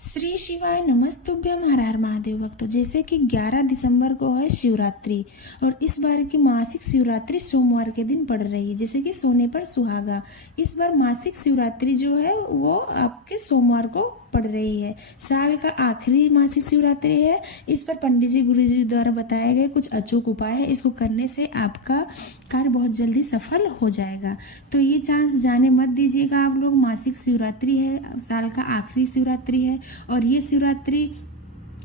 श्री शिवाय नमस्तुभ्यम हर हर महादेव भक्तों। जैसे कि 11 दिसंबर को है शिवरात्रि और इस बार की मासिक शिवरात्रि सोमवार के दिन पड़ रही है। जैसे कि सोने पर सुहागा, इस बार मासिक शिवरात्रि जो है वो आपके सोमवार को पड़ रही है। साल का आखिरी मासिक शिवरात्रि है। इस पर पंडित जी गुरु जी द्वारा बताए गए कुछ अचूक उपाय है। इसको करने से आपका कार्य बहुत जल्दी सफल हो जाएगा। तो ये चांस जाने मत दीजिएगा आप लोग। मासिक शिवरात्रि है, साल का आखिरी शिवरात्रि है और ये शिवरात्रि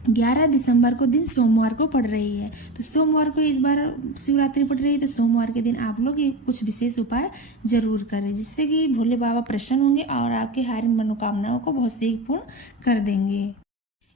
11 दिसंबर को दिन सोमवार को पड़ रही है। तो सोमवार को इस बार शिवरात्रि पड़ रही है, तो सोमवार के दिन आप लोग ये कुछ विशेष उपाय जरूर करें, जिससे कि भोले बाबा प्रसन्न होंगे और आपके हर मनोकामनाओं को बहुत शीघ्र पूर्ण कर देंगे।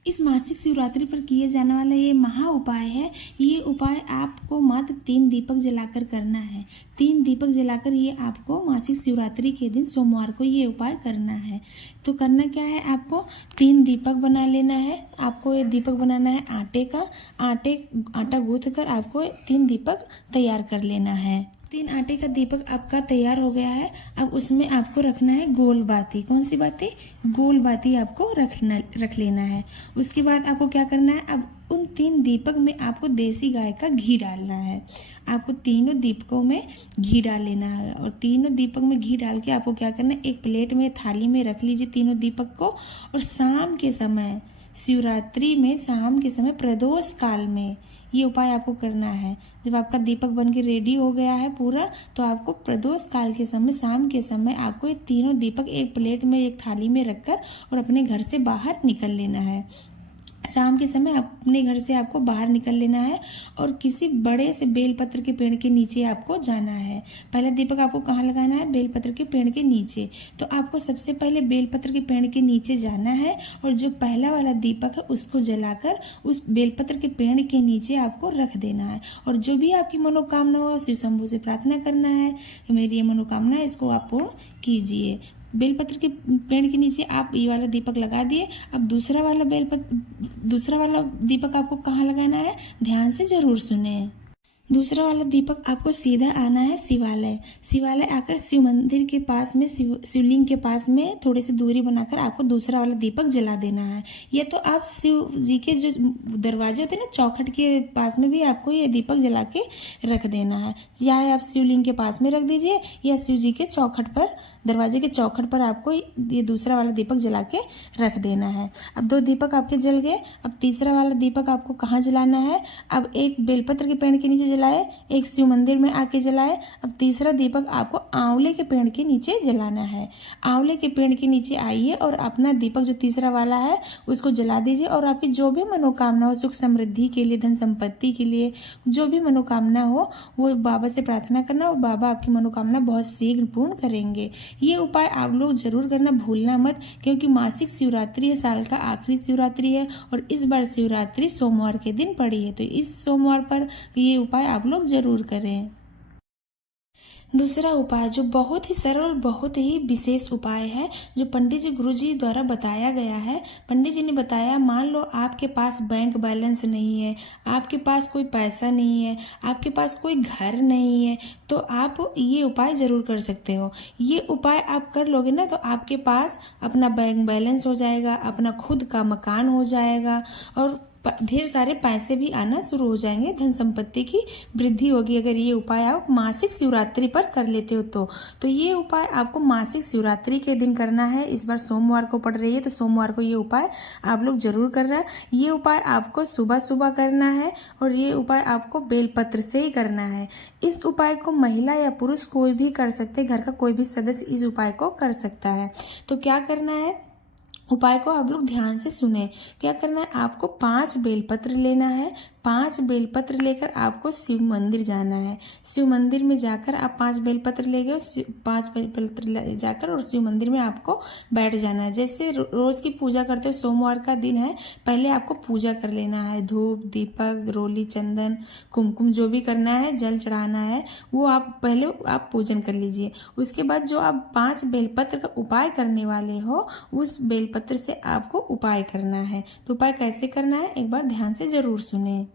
इस मासिक शिवरात्रि पर किए जाने वाला ये महा उपाय है। ये उपाय आपको मात्र 3 दीपक जलाकर करना है। 3 दीपक जलाकर ये आपको मासिक शिवरात्रि के दिन सोमवार को ये उपाय करना है। तो करना क्या है, आपको 3 दीपक बना लेना है। आपको ये दीपक बनाना है आटे का। आटा गूंथ कर आपको 3 दीपक तैयार कर लेना है। 3 आटे का दीपक आपका तैयार हो गया है। अब उसमें आपको रखना है गोल बाती। कौन सी बाती? गोल बाती आपको रख लेना है। उसके बाद आपको क्या करना है, अब उन 3 दीपक में आपको देसी गाय का घी डालना है। आपको तीनों दीपकों में घी डाल लेना है और तीनों दीपक में घी डाल के आपको क्या करना है, एक प्लेट में थाली में रख लीजिए तीनों दीपक को। और शाम के समय, शिवरात्रि में शाम के समय प्रदोष काल में ये उपाय आपको करना है। जब आपका दीपक बन के रेडी हो गया है पूरा, तो आपको प्रदोष काल के समय, शाम के समय आपको ये तीनों दीपक एक प्लेट में, एक थाली में रखकर और अपने घर से बाहर निकल लेना है। शाम के समय अपने घर से आपको बाहर निकल लेना है और किसी बड़े से बेलपत्र के पेड़ के नीचे आपको जाना है। पहला दीपक आपको कहाँ लगाना है? बेलपत्र के पेड़ के नीचे। तो आपको सबसे पहले बेलपत्र के पेड़ के नीचे जाना है और जो पहला वाला दीपक है उसको जलाकर उस बेलपत्र के पेड़ के नीचे आपको रख देना है। और जो भी आपकी मनोकामना हो, शिव शंभू से प्रार्थना करना है कि मेरी ये मनोकामना है, इसको आप पूर्ण कीजिए। बेलपत्र के पेड़ के नीचे आप ये वाला दीपक लगा दिए। अब दूसरा वाला दीपक आपको कहाँ लगाना है, ध्यान से जरूर सुने। दूसरा वाला दीपक आपको सीधा आना है शिवालय आकर शिव मंदिर के पास में, शिवलिंग के पास में थोड़ी सी दूरी बनाकर आपको दूसरा वाला दीपक जला देना है। या तो आप शिव जी के जो दरवाजे होते हैं ना, चौखट के पास में भी आपको ये दीपक जला के रख देना है। या आप शिवलिंग के पास में रख दीजिए या शिव जी के चौखट पर, दरवाजे के चौखट पर आपको ये दूसरा वाला दीपक जला के रख देना है। अब 2 दीपक आपके जल गए। अब तीसरा वाला दीपक आपको कहाँ जलाना है? अब एक बेलपत्र के पेड़ के नीचे जलाए, एक शिव मंदिर में आके जलाए। अब तीसरा दीपक आपको आंवले के पेड़ के नीचे जलाना है। आंवले के पेड़ के नीचे आइए और अपना दीपक जो तीसरा वाला है उसको जला दीजिए। और आपकी जो भी मनोकामना हो, सुख समृद्धि के लिए, धन संपत्ति के लिए, जो भी मनोकामना हो वो बाबा से प्रार्थना करना और बाबा आपकी मनोकामना बहुत शीघ्र पूर्ण करेंगे। ये उपाय आप लोग जरूर करना, भूलना मत, क्योंकि मासिक शिवरात्रि है, साल का आखिरी शिवरात्रि है और इस बार शिवरात्रि सोमवार के दिन पड़ी है। तो इस सोमवार पर ये उपाय आप लोग जरूर करें। दूसरा उपाय जो बहुत ही सरल, बहुत ही विशेष उपाय है, जो पंडित जी गुरु जी द्वारा बताया गया है। पंडित जी ने बताया, मान लो आपके पास बैंक बैलेंस नहीं है, आपके पास कोई पैसा नहीं है, आपके पास कोई घर नहीं है, तो आप ये उपाय जरूर कर सकते हो। ये उपाय आप कर लोगे ना, तो आपके पास अपना बैंक बैलेंस हो जाएगा, अपना खुद का मकान हो जाएगा और ढेर सारे पैसे भी आना शुरू हो जाएंगे, धन संपत्ति की वृद्धि होगी अगर ये उपाय आप मासिक शिवरात्रि पर कर लेते हो तो ये उपाय आपको मासिक शिवरात्रि के दिन करना है। इस बार सोमवार को पड़ रही है, तो सोमवार को ये उपाय आप लोग जरूर करना। ये उपाय आपको सुबह सुबह करना है और ये उपाय आपको बेलपत्र से ही करना है। इस उपाय को महिला या पुरुष कोई भी कर सकते, घर का कोई भी सदस्य इस उपाय को कर सकता है। तो क्या करना है, उपाय को आप लोग ध्यान से सुने। क्या करना है, आपको 5 बेलपत्र लेना है। 5 बेलपत्र लेकर आपको शिव मंदिर जाना है। शिव मंदिर में जाकर आप 5 बेलपत्र ले गए, 5 बेलपत्र ले जाकर और शिव मंदिर में आपको बैठ जाना है। जैसे रोज की पूजा करते हो, सोमवार का दिन है, पहले आपको पूजा कर लेना है। धूप, दीपक, रोली, चंदन, कुमकुम, जो भी करना है, जल चढ़ाना है, वो आप पहले आप पूजन कर लीजिए। उसके बाद जो आप 5 बेलपत्र का उपाय करने वाले हो, उस बेलपत्र से आपको उपाय करना है। तो उपाय कैसे करना है, एक बार ध्यान से जरूर सुने।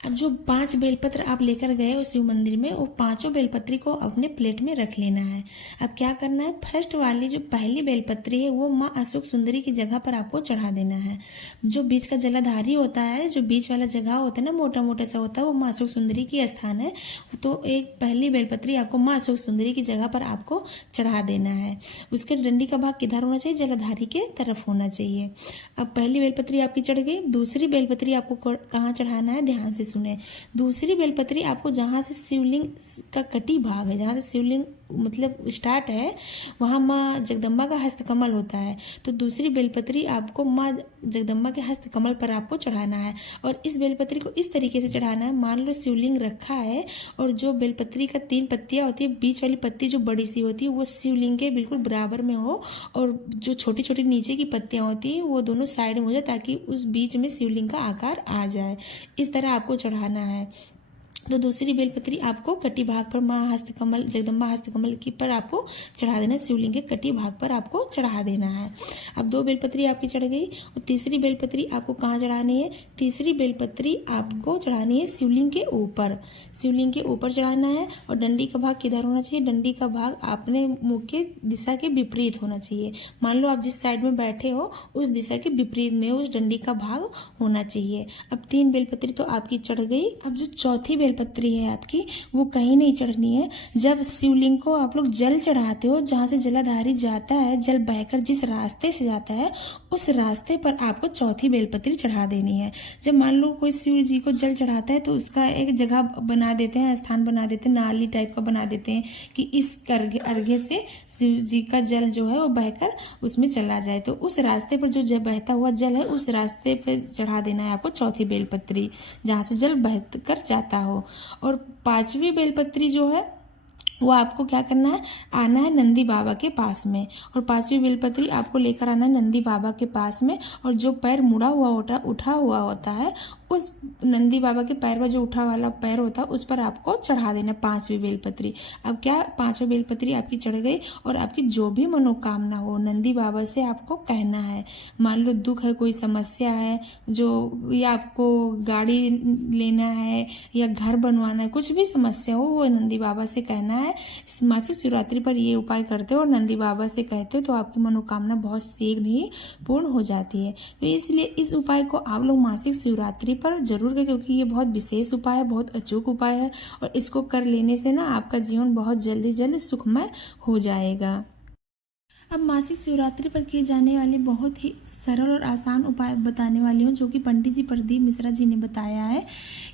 अब जो 5 बेलपत्र आप लेकर गए उस शिव मंदिर में, वो पांचों बेलपत्री को अपने प्लेट में रख लेना है। अब क्या करना है, फर्स्ट वाली जो पहली बेलपत्री है वो माँ अशोक सुंदरी की जगह पर आपको चढ़ा देना है। जो बीच का जलाधारी होता है, जो बीच वाला जगह होता है ना, मोटा मोटा सा होता है, वो माँ अशोक सुंदरी की स्थान है। तो एक पहली बेलपत्री आपको माँ अशोक सुंदरी की जगह पर आपको चढ़ा देना है। उसके डंडी का भाग किधर होना चाहिए, जलाधारी के तरफ होना चाहिए। अब पहली बेलपत्री आपकी चढ़ गई। दूसरी बेलपत्री आपको कहाँ चढ़ाना है, ध्यान से सुने। दूसरी बेलपत्री आपको जहाँ से शिवलिंग का कटी भाग है, जहाँ से शिवलिंग मतलब स्टार्ट है, वहाँ माँ जगदम्बा का हस्तकमल होता है। तो दूसरी बेलपत्री आपको माँ जगदम्बा के हस्तकमल पर आपको चढ़ाना है। और इस बेलपत्री को इस तरीके से चढ़ाना है, मान लो शिवलिंग रखा है और जो बेलपत्री का 3 पत्तियाँ होती है, बीच वाली पत्ती जो बड़ी सी होती है वो शिवलिंग के बिल्कुल बराबर में हो, और जो छोटी छोटी नीचे की पत्तियाँ होती हैं वो दोनों साइड में हो जाए, ताकि उस बीच में शिवलिंग का आकार आ जाए। इस तरह आपको चढ़ाना है। तो दूसरी बेलपत्री आपको कटी भाग पर माँ हस्तकमल जगदम्बा हस्तकमल की पर आपको चढ़ा देना है, शिवलिंग के कटी भाग पर आपको चढ़ा देना है। अब 2 बेलपत्री आपकी चढ़ गई, और तीसरी बेलपत्री आपको कहाँ चढ़ानी है, तीसरी बेलपत्री आपको चढ़ानी है शिवलिंग के ऊपर। शिवलिंग के ऊपर चढ़ाना है, और डंडी का भाग किधर होना चाहिए, डंडी का भाग अपने मुख के दिशा के विपरीत होना चाहिए। मान लो आप जिस साइड में बैठे हो उस दिशा के विपरीत में उस डंडी का भाग होना चाहिए। अब 3 बेलपत्री तो आपकी चढ़ गई। अब जो चौथी बेलपत्री है आपकी, वो कहीं नहीं चढ़नी है। जब शिवलिंग को आप लोग जल चढ़ाते हो, जहाँ से जलाधारी जाता है, जल बहकर जिस रास्ते से जाता है उस रास्ते पर आपको चौथी बेलपत्री चढ़ा देनी है। जब मान लो कोई शिव जी को जल चढ़ाता है तो उसका एक जगह बना देते हैं, स्थान बना देते हैं, नाली टाइप का बना देते हैं कि इस अर्घ्य से शिव जी का जल जो है वो बहकर उसमें चला जाए। तो उस रास्ते पर जो बहता हुआ जल है उस रास्ते पर चढ़ा देना है आपको चौथी बेलपत्री, जहाँ से जल बह कर जाता हो। और 5वीं बेलपत्री जो है वो आपको क्या करना है, आना है नंदी बाबा के पास में। और 5वीं बेलपत्री आपको लेकर आना है नंदी बाबा के पास में, और जो पैर मुड़ा हुआ उठा हुआ होता है उस नंदी बाबा के पैर पर जो उठा वाला पैर होता है उस पर आपको चढ़ा देना 5वीं बेलपत्री। अब क्या, 5वीं बेलपत्री आपकी चढ़ गई, और आपकी जो भी मनोकामना हो नंदी बाबा से आपको कहना है। मान लो दुख है, कोई समस्या है, जो या आपको गाड़ी लेना है या घर बनवाना है, कुछ भी समस्या हो वो नंदी बाबा से कहना है। इस मासिक शिवरात्रि पर ये उपाय करते हो और नंदी बाबा से कहते हो तो आपकी मनोकामना बहुत शीघ्र ही पूर्ण हो जाती है। तो इसलिए इस उपाय को आप लोग मासिक शिवरात्रि पर जरूर करें, क्योंकि ये बहुत विशेष उपाय है, बहुत अचूक उपाय है, और इसको कर लेने से ना आपका जीवन बहुत जल्दी सुखमय हो जाएगा। अब मासिक शिवरात्रि पर किए जाने वाले बहुत ही सरल और आसान उपाय बताने वाली हूँ, जो कि पंडित जी प्रदीप मिश्रा जी ने बताया है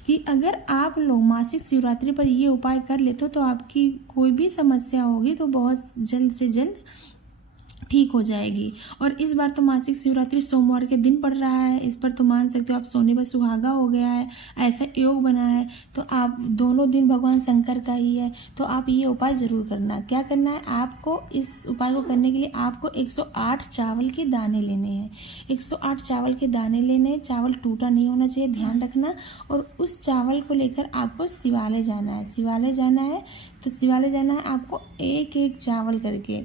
कि अगर आप लोग मासिक शिवरात्रि पर ये उपाय कर लेते हो तो आपकी कोई भी समस्या होगी तो बहुत जल्द से जल्द ठीक हो जाएगी। और इस बार तो मासिक शिवरात्रि सोमवार के दिन पड़ रहा है, इस पर तो मान सकते हो आप सोने पर सुहागा हो गया है, ऐसा योग बना है, तो आप दोनों दिन भगवान शंकर का ही है, तो आप ये उपाय जरूर करना। क्या करना है आपको, इस उपाय को करने के लिए आपको 108 चावल के दाने लेने हैं। 108 चावल के दाने लेने, चावल टूटा नहीं होना चाहिए, ध्यान रखना। और उस चावल को लेकर आपको शिवालय जाना है। शिवालय जाना है तो शिवालय जाना है आपको एक एक चावल करके।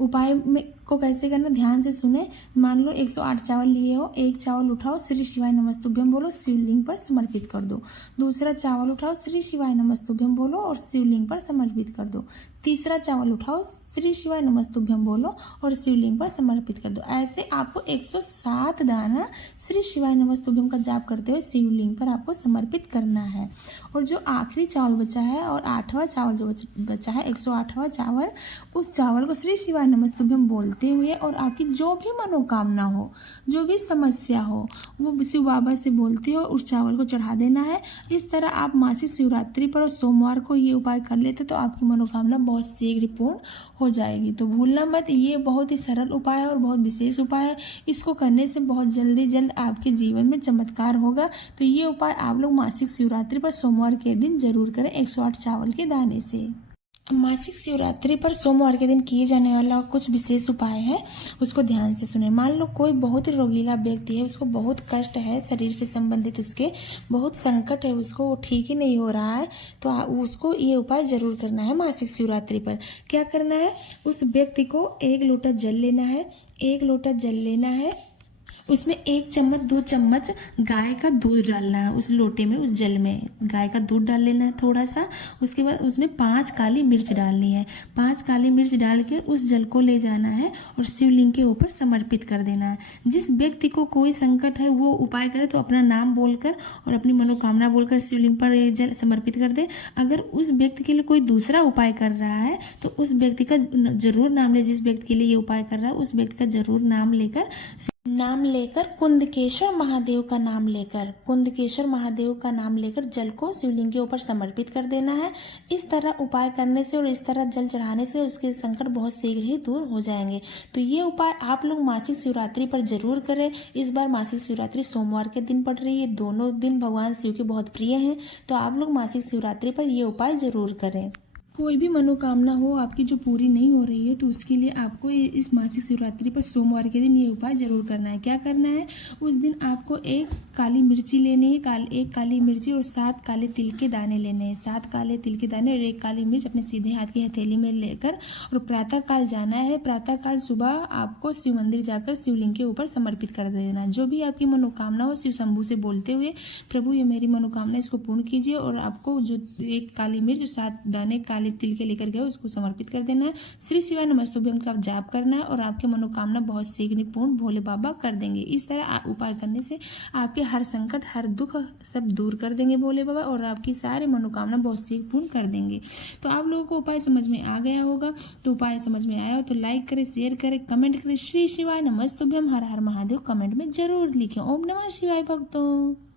उपाय में को कैसे करना, ध्यान से सुने। मान लो 108 चावल लिए हो, एक चावल उठाओ, श्री शिवाय नमस्तुभ्यम बोलो, शिवलिंग पर समर्पित कर दो। दूसरा चावल उठाओ, श्री शिवाय नमस्तुभ्यम बोलो और शिवलिंग पर समर्पित कर दो। तीसरा चावल उठाओ, श्री शिवाय नमस्तुभ्यम बोलो और शिवलिंग पर समर्पित कर दो। ऐसे आपको 107 दाना श्री शिवाय नमस्तुभ्यम का जाप करते हुए शिवलिंग पर आपको समर्पित करना है। और जो आखिरी चावल बचा है और 8वां चावल जो बचा है, 108वां चावल, उस चावल को श्री शिवाय नमस्तुभ्यम बोलते हुए और आपकी जो भी मनोकामना हो, जो भी समस्या हो, वो शिव बाबा से बोलते हो उस चावल को चढ़ा देना है। इस तरह आप मासिक शिवरात्रि पर और सोमवार को ये उपाय कर लेते तो आपकी मनोकामना बहुत शीघ्र पूर्ण हो जाएगी। तो भूलना मत, ये बहुत ही सरल उपाय है और बहुत विशेष उपाय है। इसको करने से बहुत जल्द आपके जीवन में चमत्कार होगा। तो ये उपाय आप लोग मासिक शिवरात्रि पर सोमवार के दिन जरूर करें 108 चावल के दाने से। मासिक शिवरात्रि पर सोमवार के दिन किए जाने वाला कुछ विशेष उपाय है, उसको ध्यान से सुने। मान लो कोई बहुत ही रोगीला व्यक्ति है, उसको बहुत कष्ट है, शरीर से संबंधित उसके बहुत संकट है, उसको वो ठीक ही नहीं हो रहा है, तो उसको ये उपाय जरूर करना है मासिक शिवरात्रि पर। क्या करना है, उस व्यक्ति को 1 लोटा जल लेना है। 1 लोटा जल लेना है उसमें 1 चम्मच 2 चम्मच गाय का दूध डालना है उस लोटे में, उस जल में गाय का दूध डाल लेना है थोड़ा सा। उसके बाद उसमें 5 काली मिर्च डालनी है। 5 काली मिर्च डाल के उस जल को ले जाना है और शिवलिंग के ऊपर समर्पित कर देना है। जिस व्यक्ति को कोई संकट है वो उपाय करे तो अपना नाम बोलकर और अपनी मनोकामना बोलकर शिवलिंग पर ये जल समर्पित कर दे। अगर उस व्यक्ति के लिए कोई दूसरा उपाय कर रहा है तो उस व्यक्ति का जरूर नाम ले, जिस व्यक्ति के लिए ये उपाय कर रहा है उस व्यक्ति का जरूर नाम लेकर कुंदकेश्वर महादेव का नाम लेकर जल को शिवलिंग के ऊपर समर्पित कर देना है। इस तरह उपाय करने से और इस तरह जल चढ़ाने से उसके संकट बहुत शीघ्र ही दूर हो जाएंगे। तो ये उपाय आप लोग मासिक शिवरात्रि पर जरूर करें। इस बार मासिक शिवरात्रि सोमवार के दिन पड़ रही है। दोनों दिन भगवान शिव के बहुत प्रिय हैं, तो आप लोग मासिक शिवरात्रि पर ये उपाय जरूर करें। कोई भी मनोकामना हो आपकी जो पूरी नहीं हो रही है तो उसके लिए आपको इस मासिक शिवरात्रि पर सोमवार के दिन ये उपाय जरूर करना है। क्या करना है, उस दिन आपको 1 काली मिर्ची लेनी है, 1 काली मिर्ची और 7 काले तिल के दाने लेने हैं। 7 काले तिल के दाने और 1 काली मिर्च अपने सीधे हाथ की हथेली में लेकर और प्रातः काल जाना है। प्रातः काल सुबह आपको शिव मंदिर जाकर शिवलिंग के ऊपर समर्पित कर देना। जो भी आपकी मनोकामना हो शिव शंभू से बोलते हुए, प्रभु ये मेरी मनोकामना इसको पूर्ण कीजिए। और आपको जो 1 काली मिर्च 7 दाने काले तिल के लेकर गए उसको समर्पित कर देना है। श्री शिवाय नमस्तुभ्यम का जाप करना है और आपकी मनोकामना बहुत शीघ्र पूर्ण भोले बाबा कर देंगे। इस तरह उपाय करने से आपके हर संकट हर दुख सब दूर कर देंगे भोले बाबा और आपकी सारी मनोकामना बहुत शीघ्र पूर्ण कर देंगे। तो आप लोगों को उपाय समझ में आ गया होगा। तो उपाय समझ में आया हो तो लाइक करें, शेयर करें, कमेंट करें। श्री शिवाय नमस्तुभ्यम हर हर महादेव कमेंट में जरूर लिखें। ओम नमः शिवाय भक्तों।